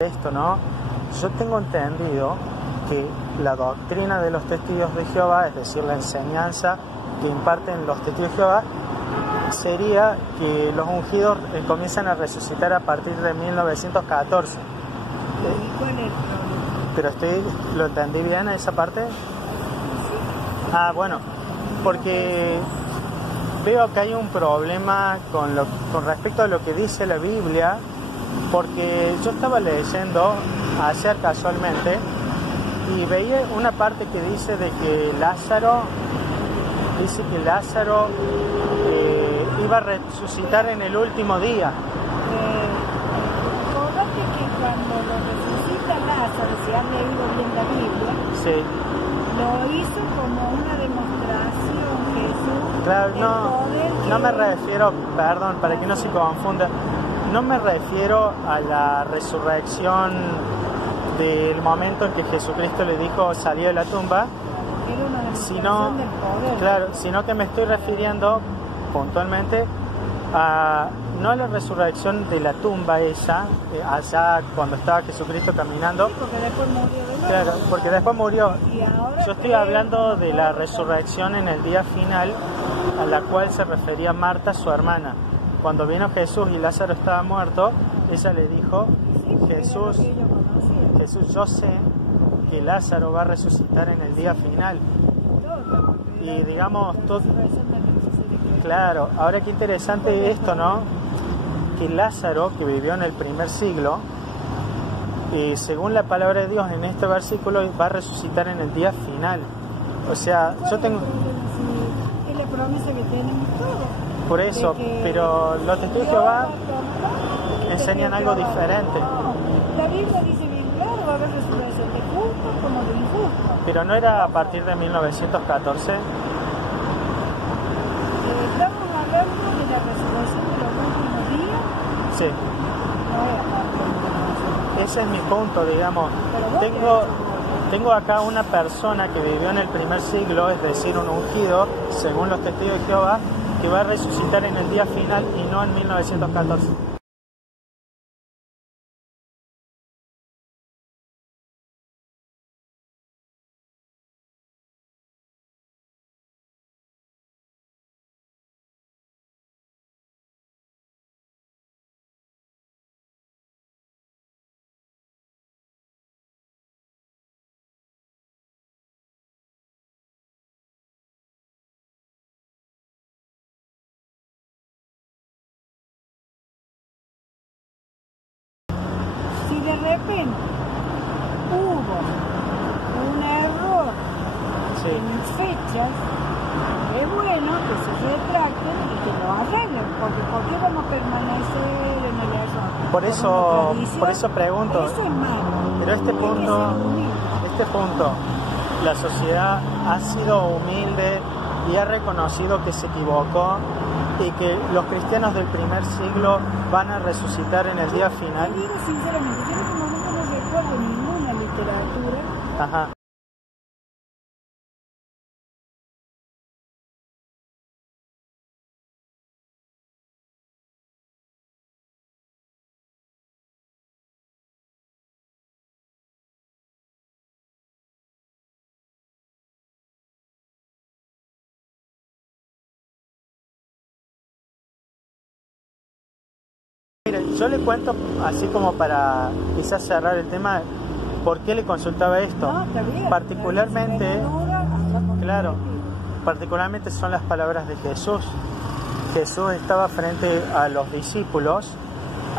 esto, ¿no? Yo tengo entendido que la doctrina de los testigos de Jehová, es decir, la enseñanza que imparten los testigos de Jehová, sería que los ungidos comienzan a resucitar a partir de 1914. ¿Y cuál es el problema? Pero ¿lo entendí bien a esa parte? Sí. Ah, bueno, porque veo que hay un problema con respecto a lo que dice la Biblia, porque yo estaba leyendo ayer casualmente y veía una parte que dice de que Lázaro iba a resucitar en el último día. Acordate que cuando lo resucita Lázaro, si has leído bien la Biblia, Sí. lo hizo como una demostración, Jesús. Claro, no me refiero, perdón, para que no se confunda, no me refiero a la resurrección del momento en que Jesucristo le dijo salí de la tumba, Era una demostración del poder. claro, sino que me estoy refiriendo puntualmente a no a la resurrección de la tumba esa, allá cuando estaba Jesucristo caminando. Sí, porque después murió de nuevo. Claro, porque después murió. Y ahora Yo estoy hablando de la resurrección en el día final, a la cual se refería Marta, su hermana. Cuando vino Jesús y Lázaro estaba muerto, ella le dijo, sí, porque era lo que ellos conocían. Jesús, yo sé que Lázaro va a resucitar en el día final. Y digamos, todo, claro, ahora qué interesante esto, ¿no? Que Lázaro, que vivió en el primer siglo, según la palabra de Dios en este versículo, va a resucitar en el día final. O sea, yo tengo... Es la promesa que tenemos todos. Por eso, pero los testigos de Jehová enseñan algo diferente. La Biblia dice bien claro, va a haber resurrección de justos como de injustos. Pero no era a partir de 1914. Estamos hablando de la resurrección de los últimos días. Sí, No es a partir de 1914. ese es mi punto, digamos. Tengo acá una persona que vivió en el primer siglo, es decir, un ungido, según los testigos de Jehová, que va a resucitar en el día final y no en 1914. Si de repente hubo un error Sí. en fechas, es bueno que se retracten y que lo arreglen, porque ¿por qué vamos a permanecer en el error? Por una eso tradición. pregunto. Eso es malo. Pero este Hay que ser humilde. punto, la sociedad ha sido humilde y ha reconocido que se equivocó y que los cristianos del primer siglo van a resucitar en el día final. Te digo sinceramente, yo en este momento no recuerdo ninguna literatura. Ajá. Mire, yo le cuento, así como para quizás cerrar el tema, por qué le consultaba esto. No, está bien. Particularmente, claro, particularmente son las palabras de Jesús. Jesús estaba frente a los discípulos,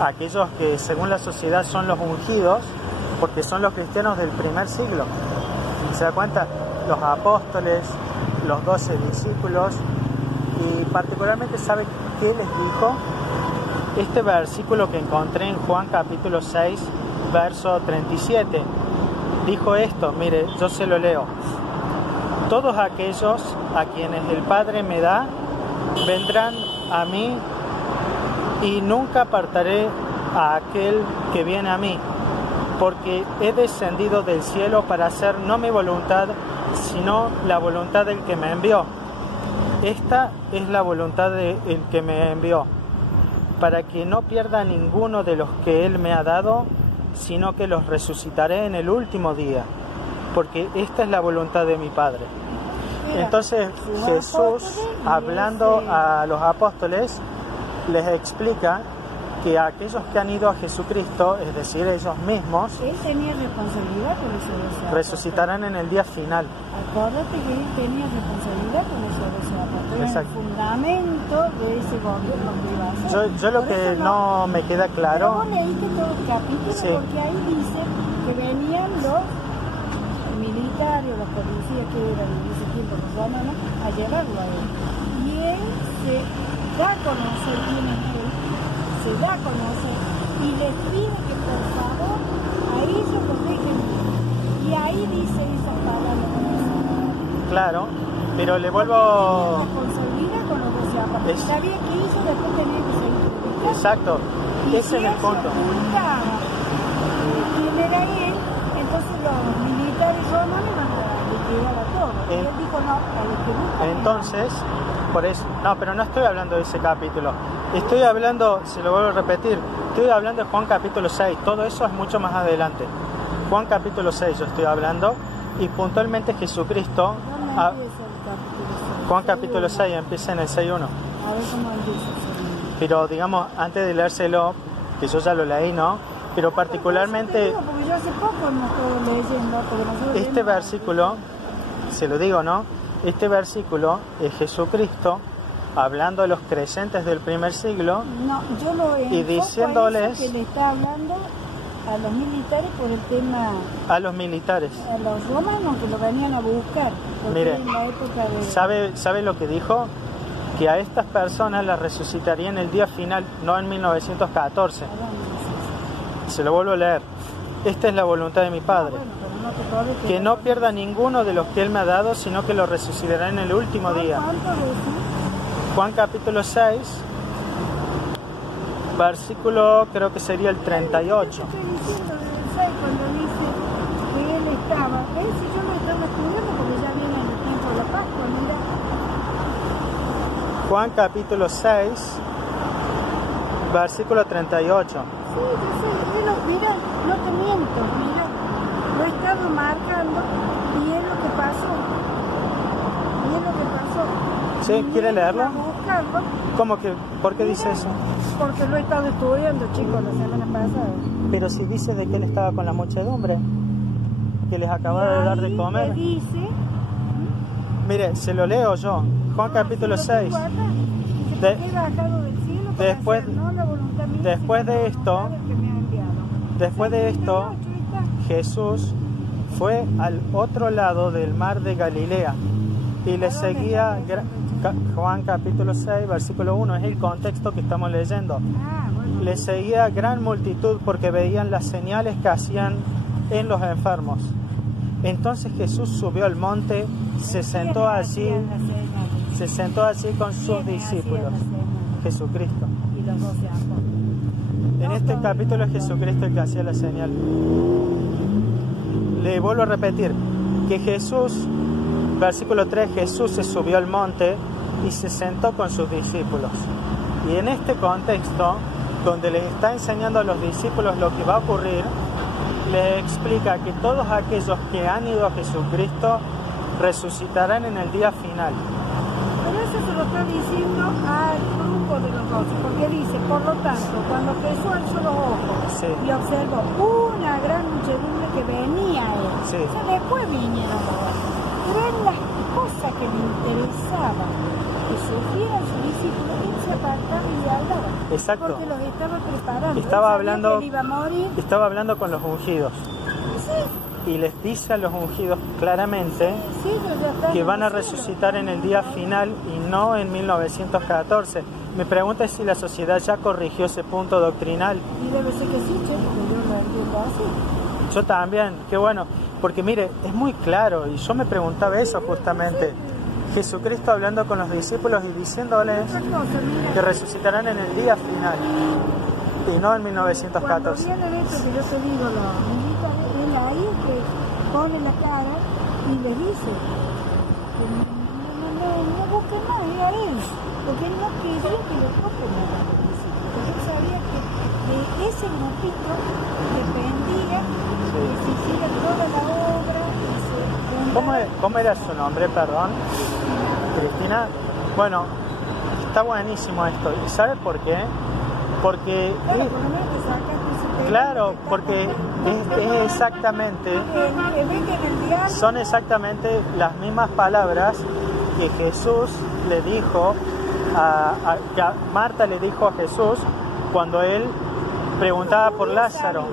aquellos que según la sociedad son los ungidos, porque son los cristianos del primer siglo. ¿Se da cuenta? Los apóstoles, los 12 discípulos, y particularmente, ¿sabe qué les dijo? Este versículo que encontré en Juan capítulo 6, verso 37, dijo esto, mire, yo se lo leo. Todos aquellos a quienes el Padre me da, vendrán a mí y nunca apartaré a aquel que viene a mí, porque he descendido del cielo para hacer no mi voluntad, sino la voluntad del que me envió. Esta es la voluntad del que me envió, para que no pierda ninguno de los que Él me ha dado, sino que los resucitaré en el último día, porque esta es la voluntad de mi Padre. Entonces Jesús, hablando a los apóstoles, les explica que aquellos que han ido a Jesucristo, es decir, ellos mismos, Él tenía responsabilidad con esos 12 apóstoles. resucitarán en el día final. Acuérdate que Él tenía responsabilidad con esos 12 apóstoles. Exacto. El fundamento de ese gobierno que iba a hacer. Yo lo Por que eso no me queda Pero claro, vos leíste todo el capítulo, Sí. porque ahí dice que venían los militares, los policías que eran en ese tiempo los romanos, a llevarlo a él. Y él se da a conocer quién es él, se da a conocer y les pide que por favor a ellos los dejen ir. Y ahí dice esas palabras. claro, pero le Tenía vuelvo... responsabilidad con los 12 apóstoles. Es- Sabía que hizo, después tenía que seguir predicando. Exacto, Y ese si es el él se punto. ocultaba quién era él, entonces los militares romanos iban a liquidar a todos. Y él dijo, no, a los que buscan. Entonces, por eso, no, pero no estoy hablando de ese capítulo. Estoy hablando, se lo vuelvo a repetir, estoy hablando de Juan capítulo 6. Todo eso es mucho más adelante. Juan capítulo 6 yo estoy hablando, y puntualmente Jesucristo, ¿Dónde ah, empieza el capítulo 6? Juan capítulo 6 empieza en el 6.1. A ver cómo empieza. Pero digamos, antes de leérselo, que yo ya lo leí, ¿no? Pero particularmente Porque yo hace poco no estoy leyendo, porque nosotros este leemos- versículo, se lo digo, ¿no? Este versículo es Jesucristo hablando a los creyentes del primer siglo. No, yo lo enfoco a diciéndoles- eso que le está hablando a los militares por el tema, A los militares. a los romanos que lo venían a buscar. Porque Mire, en la época de... ¿Sabe lo que dijo? Que a estas personas las resucitaría en el día final, no en 1914. Se lo vuelvo a leer. Esta es la voluntad de mi Padre, Bueno, pero no te corres que no pierda ninguno de los que Él me ha dado, sino que lo resucitará en el último día. ¿Cuánto decís? Juan capítulo 6, versículo creo que sería el 38. Estoy diciendo del 6 cuando dice que él estaba, ¿ves? Si yo lo estaba estudiando porque ya viene el tiempo de la Pascua, mira. Juan capítulo 6, versículo 38. Sí, yo sé, mira, no te miento, mira, lo he estado marcando y es lo que pasó. Y es lo que pasó. ¿Sí? Y ¿Quiere él iba leerlo? a buscarlo. ¿Cómo que? ¿Por qué dice eso? Porque lo he estado estudiando, chicos, la semana pasada. Pero si dice de que Él estaba con la muchedumbre, que les acababa de dar de Y comer. ahí le dice, Mire, se lo leo yo. Juan capítulo 6. De- después- después de esto- Después de esto, Jesús fue al otro lado del mar de Galilea y le seguía, Juan capítulo 6, versículo 1, es el contexto que estamos leyendo. Le seguía gran multitud porque veían las señales que hacían en los enfermos. Entonces Jesús subió al monte, se sentó allí con sus discípulos. Jesucristo. Y los 12 apóstoles. En este capítulo es Jesucristo el que hacía la señal. Le vuelvo a repetir que Jesús, versículo 3, Jesús se subió al monte y se sentó con sus discípulos. Y en este contexto, donde les está enseñando a los discípulos lo que va a ocurrir, les explica que todos aquellos que han ido a Jesucristo resucitarán en el día final. Pero eso se lo está diciendo al grupo de los 12, porque dice, por lo tanto, cuando Jesús alzó los ojos Sí. y observó una gran muchedumbre que venía a él, Sí. o sea, después vinieron los otros, pero en las cosas que le interesaban que sufrieran sus discípulos, él se apartaba y le hablaba, Exacto. porque los estaba preparando. Estaba Él sabía hablando- que él iba a morir. Estaba hablando con los ungidos Sí, y les dice a los ungidos claramente sí, ellos ya están que van a en el cielo. resucitar en el día final y no en 1914. Mi pregunta es si la sociedad ya corrigió ese punto doctrinal. Y debe ser que sí, che, porque yo lo entiendo así. Yo también, qué bueno, porque mire, es muy claro y yo me preguntaba eso justamente. Jesucristo hablando con los discípulos y diciéndoles Otra cosa, mira, que resucitarán en el día final y no en cuando 1914. vienen esto que yo te digo, los militares, él ahí que pone la cara y les dice que no busquen más, era él, porque él no quería que lo toquen a los discípulos, porque él sabía que de ese grupito dependía se hiciera toda la obra y se ¿Cómo era su nombre, perdón? Cristina. Bueno, está buenísimo esto. ¿Y sabe por qué? Porque claro, por lo menos te sacaste ese tema. claro, porque es exactamente, son exactamente las mismas palabras que Jesús le dijo que Marta le dijo a Jesús cuando él preguntaba por Lázaro.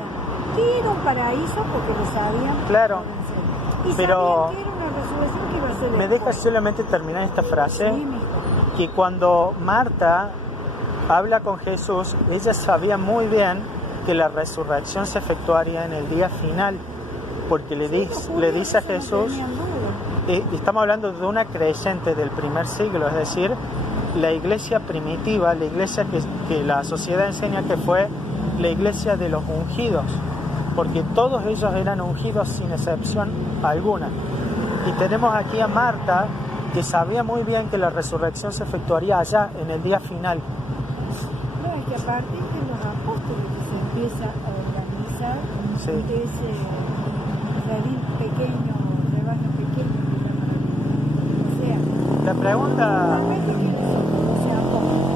Quiero un paraíso porque lo sabían. Claro, Y pero sabían que era una resurrección que iba a ser me después. deja solamente terminar esta frase, Sí, mijo. que cuando Marta habla con Jesús, ella sabía muy bien que la resurrección se efectuaría en el día final, porque le dice a Jesús, estamos hablando de una creyente del primer siglo, es decir, la iglesia primitiva, la iglesia que la sociedad enseña que fue la iglesia de los ungidos, porque todos ellos eran ungidos sin excepción alguna. Y tenemos aquí a Marta, que sabía muy bien que la resurrección se efectuaría allá, en el día final. No, es que a partir de los apóstoles que se empieza a organizar Sí. de ese redil pequeño, rebaño pequeño, o sea, La pregunta... realmente quiénes son los apóstoles,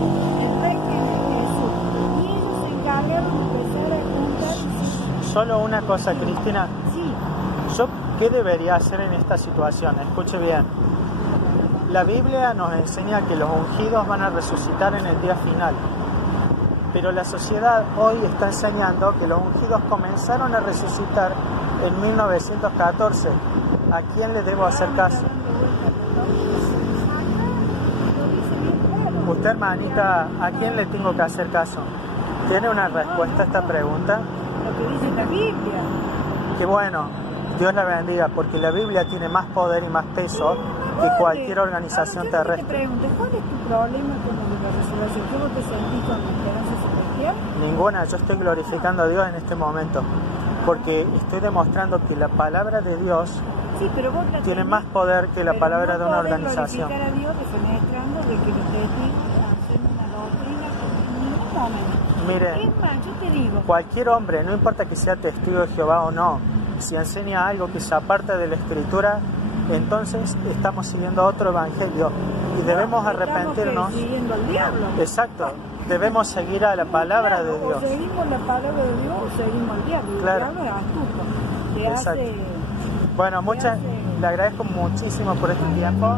el rey que es Jesús, y ellos se encargaron de empezar a juntar. Solo una cosa, Cristina. Sí, ¿Yo qué debería hacer en esta situación? Escuche bien. La Biblia nos enseña que los ungidos van a resucitar en el día final. Pero la sociedad hoy está enseñando que los ungidos comenzaron a resucitar en 1914. ¿A quién le debo hacer caso? Usted, hermanita, ¿a quién le tengo que hacer caso? ¿Tiene una respuesta a esta pregunta? lo que dice la Biblia. Que bueno, Dios la bendiga, porque la Biblia tiene más poder y más peso que cualquier organización Te terrestre. pregunto, ¿cuál es tu problema con la resurrección? ¿Cómo te sentís con la esperanza celestial? Ninguna, yo estoy glorificando a Dios en este momento, porque estoy demostrando que la palabra de Dios Sí, pero vos la tiene tenés, más poder que la pero palabra no de una podés organización. glorificar a Dios defenestrando de que los testigos hacen una doctrina en ningún momento. Mire, Es más, yo te digo, cualquier hombre, no importa que sea testigo de Jehová o no, si enseña algo que se aparta de la Escritura, entonces estamos siguiendo otro evangelio y debemos arrepentirnos. estamos siguiendo al diablo. Exacto, debemos seguir a la palabra de O Dios. seguimos la palabra de Dios o seguimos al diablo. Y Claro. el diablo es astuto. Te Exacto. hace... Bueno, le agradezco muchísimo por este tiempo.